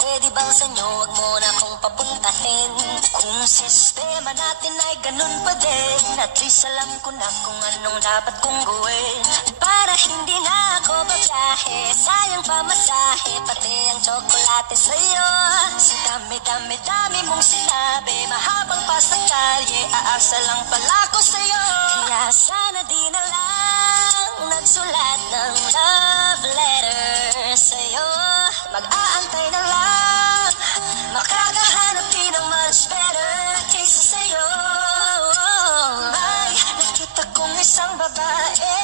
Pwede bang sa inyo wag mo na akong papuntahin? Kung sistema natin ay ganun pa din, at least alam ko na kung anong dapat kong gawin. Para hindi na ako babiyahe, sayang pamasahe, pati ang tsokolate sa'yo. Sa dami-dami-dami mong sinabi, mahabang pa sa kalye, aasa lang pala ko sa'yo. Kaya sana di na lang nagsulat ng love letter sa'yo. Mag-aantay na lang, makakahanap din ng much better kaysa sa'yo. May nakita kong isang babae,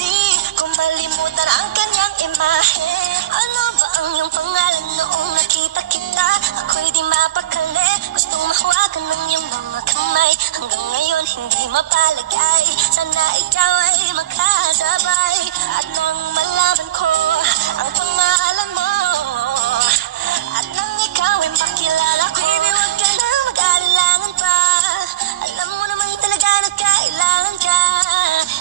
di ko malimutan ang kanyang imahe. Ano ba ang iyong pangalan noong nakita kita? Ako'y di mapakali, gustong mahawakan ng iyong mga kamay. Hanggang ngayon hindi mapalagay, sana ikaw ay makasabay. At nang malaman ko ang pangalan mo, at nang ikaw ay makilala ko, baby, huwag ka na mag-alinlangan pa. Alam mo naman talaga na kailangan ka.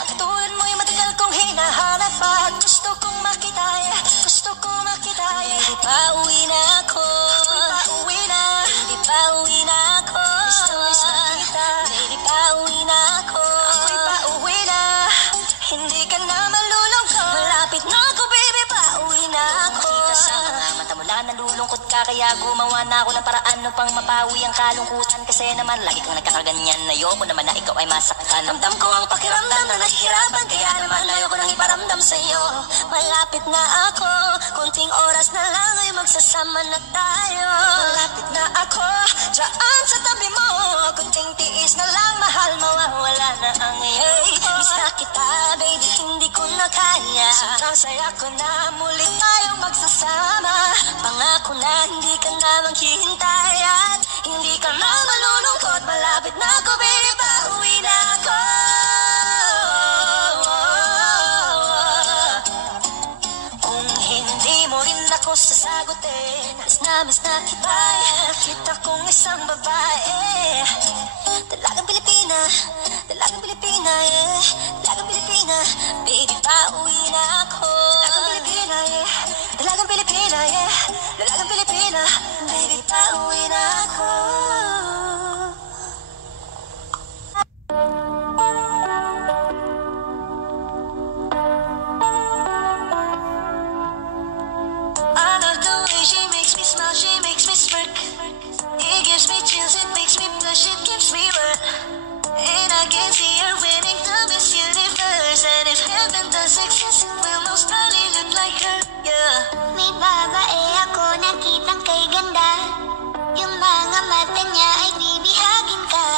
At katulad mo'y matagal kong hinahanap pa. At gusto kong makita, gusto kong makita. Baby, pauwi na ako. Pauwi na. Baby, pauwi na ako. Miss na kita. Baby, pauwi na ako. Ako'y pauwi na. Hindi ka na malulungkot. Malapit na ako, baby, pauwi na ako. Nakita sa mga mata mo na nalulungkot ka, kaya gumawa na ako ng paraan upang mapawi ang kalungkutan. Kasi naman lagi kang nagkakaganyan, ayoko naman na ikaw ay masaktan. Ramdam ko ang pakiramdam na nahihirapan, kaya naman ayoko nang iparamdam sa'yo. Malapit na ako, kunting oras na lang ay magsasama na tayo. Malapit na ako, dyan sa tabi mo, kunting tiis na lang, mahal, mawawala na ang iyay. Miss na kita, baby, hindi ko na kaya. Sobrang saya ko na muli tayong magsasama. Pangako na hindi ka na maghihintay at hindi ka na malulungkot. Malapit na ako, baby, pauwi na ako. Kung hindi mo rin ako sasagutin, miss na kita. Nakita kong isang babae, dalagang Pilipina, dalagang Pilipina, yeah. Dalagang Pilipina, baby, pauwi na ako. Dalagang Pilipina, yeah. Dalagang Pilipina, yeah. Dalagang Pilipina, baby, pauwi na ako. I love the way she makes me smile, she makes me smirk. It gives me chills, it makes me blush, it gives me wet. And I can see her winning the Miss Universe. And if heaven does exist, it will most probably look like her, yeah. May babae ako nakitang kay ganda. Yung mga mata niya ay bibihagin ka.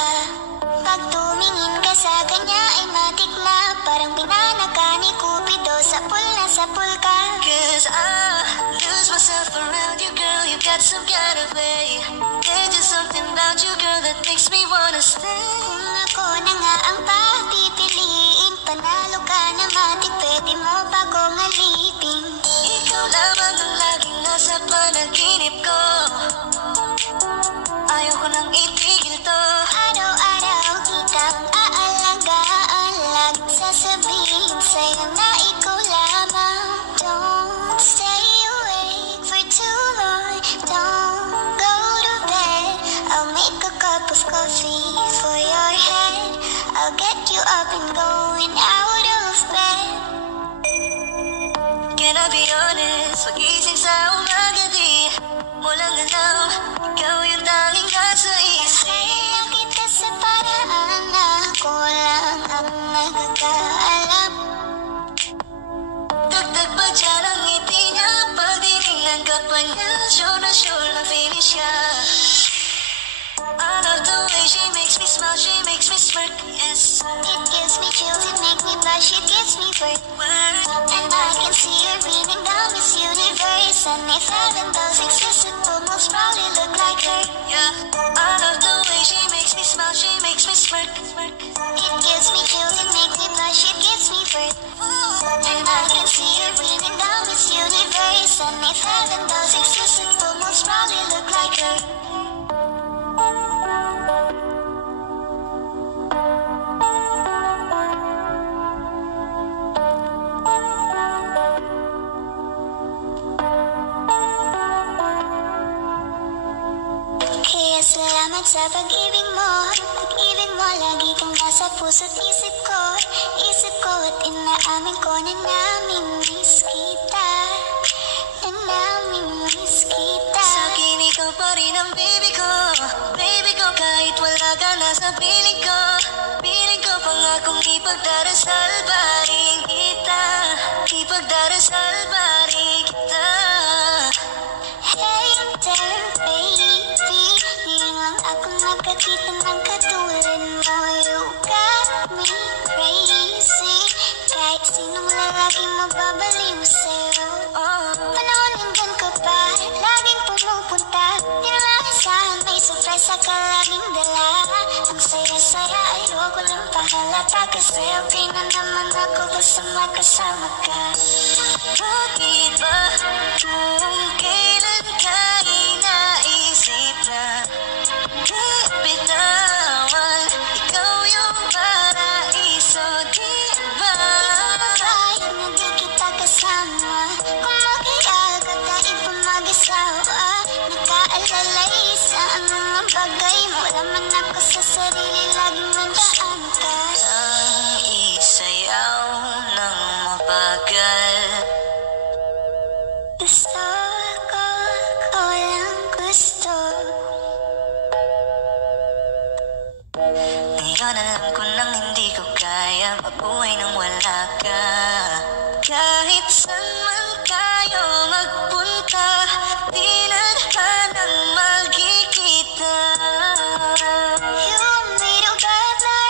Pag tumingin ka sa kanya ay matik na. Parang pinana ka ni Cupido, sapul na sapul ka. Cause I lose myself around you, girl. You got some kind of way. There's just something about you, girl, that makes me wanna stay. Kung ako na nga ang papipiliin, panalo ka na matik, pwede mo pa kong alipin. Ikaw lamang ang laging nasa panaginip ko. Ayoko nang itigil to. Araw-araw kitang aalagaan, laging sasabihin sa'yo na ikaw lamang. Don't stay awake for too long, don't go to bed. I'll make a cup of coffee for your head. I'll get you up and going out of bed. Can I be honest? Pag-ising sa umaga di mo lang alam, ikaw yung tanging nasa isip. Kaya kita sa paraan na ako lang ang nagkakaalam. Dagdag pa dyan ang ngiti niya, pag dinignan ka pa niya, sure na sure na finish ka. I love the way she makes me smile, she makes me smirk, yes. It gives me chills, it makes me blush, it gives me wet. And I can see her beaming down Miss Universe. And if heaven does exist, it will most probably look like her. Yeah, I love the way she makes me smile, she makes me smirk. It gives me chills, it makes me blush, it gives me wet. And I can see her beaming down Miss Universe. And if heaven does exist, it will most probably look like her. Kaya salamat sa pag-ibig mo. Pag-ibig mo, lagi kang nasa puso't isip ko. Isip ko at inaamin ko na namimiss kita. Na namimiss kita. Sa'kin ikaw pa rin ang baby ko. Baby ko, kahit wala ka na sa piling ko. Piling ko pangakong ipagdarasal pa rin kita. Ipagdarasal pa rin kita. Hey there, baby. Ngayon lang ako nakakita ng katulad mo. You got me crazy. Kahit sinong lalaki mababaliw sa'yo. Panahon nandun ka pa, laging pumupunta. Di naman isahan, may surprise ka laging dala. Ang saya-saya, ayoko lang pahalata. Kasi okay na naman ako basta magkasama ka. Bakit ba kung kailan ka inaisip na di bitawan? Ikaw yung paraiso, di ba? Kahit na di kita kasama, kung mag-iag at tayo pa mag-asawa. Nakaalalay sa anumang bagay mo. Laman ako sa sarili, laging nandaan ka. Ang isayaw ng mabagal. Gusto ko, ko lang gusto. Ngayon alam ko nang hindi ko kaya mabuhay nang wala ka. Kahit saan man tayo magpunta, di na tanang magkikita. You made a better.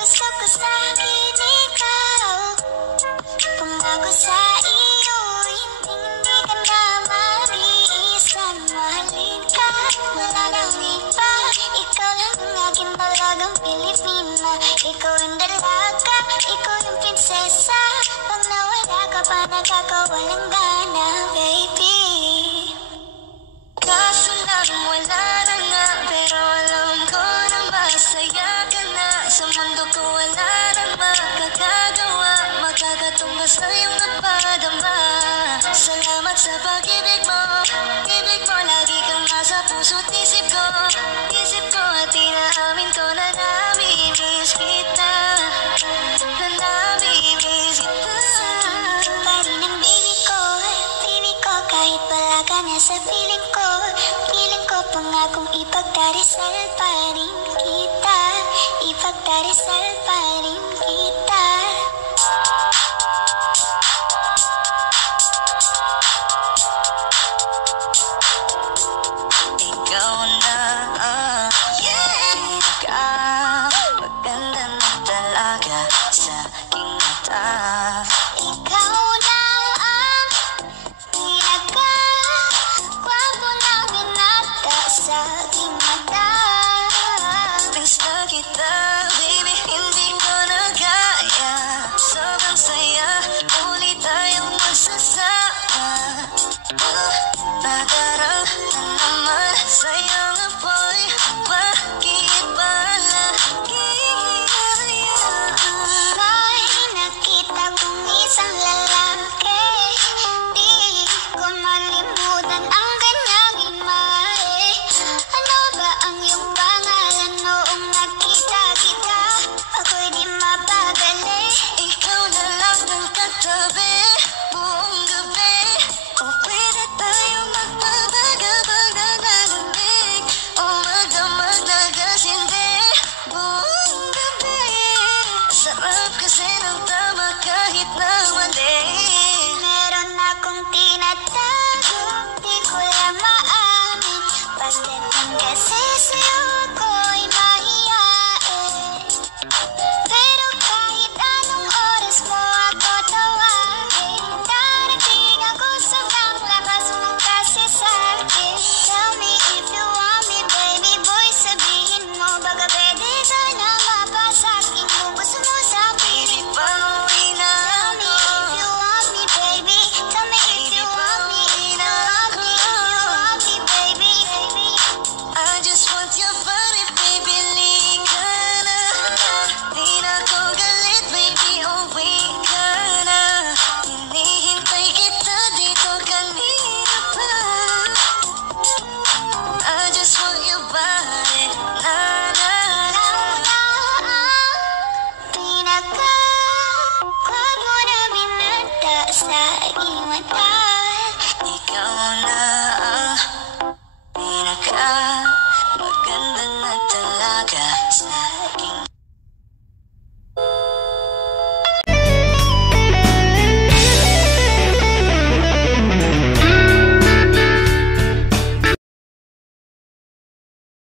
Gusto ko sa'kin ikaw. Pangako sa iyo, hindi ka na mag-iisan. Mahalin ka, wala nang iba. Ikaw lang ang aking dalagang Pilipina. Ikaw ang dalaga, ikaw yung prinsesa. Pag nawala ka pa, nakakawalang gana, baby. Kaso lang wala na nga, pero alam ko na masaya ka na. Sa mundo ko wala na makakagawa, makakatumbas na yung napadama. Salamat sa pag-ibig mo, ibig mo, lagi kang nasa puso't isip ko. Isip ko at inaamin ko na namimiss kita. Na namimiss kita. Pa rin ang baby ko, kahit wala ka na sa piling ko. Piling ko pangakong ipagdarasal pa rin kita. Ipagdarasal pa rin kita. Ikaw na maganda na talaga sa aking mata. Ikaw na ang pinaka-gwapo na binata sa aking mata. Miss na kita, baby, hindi ko na kaya Laging mata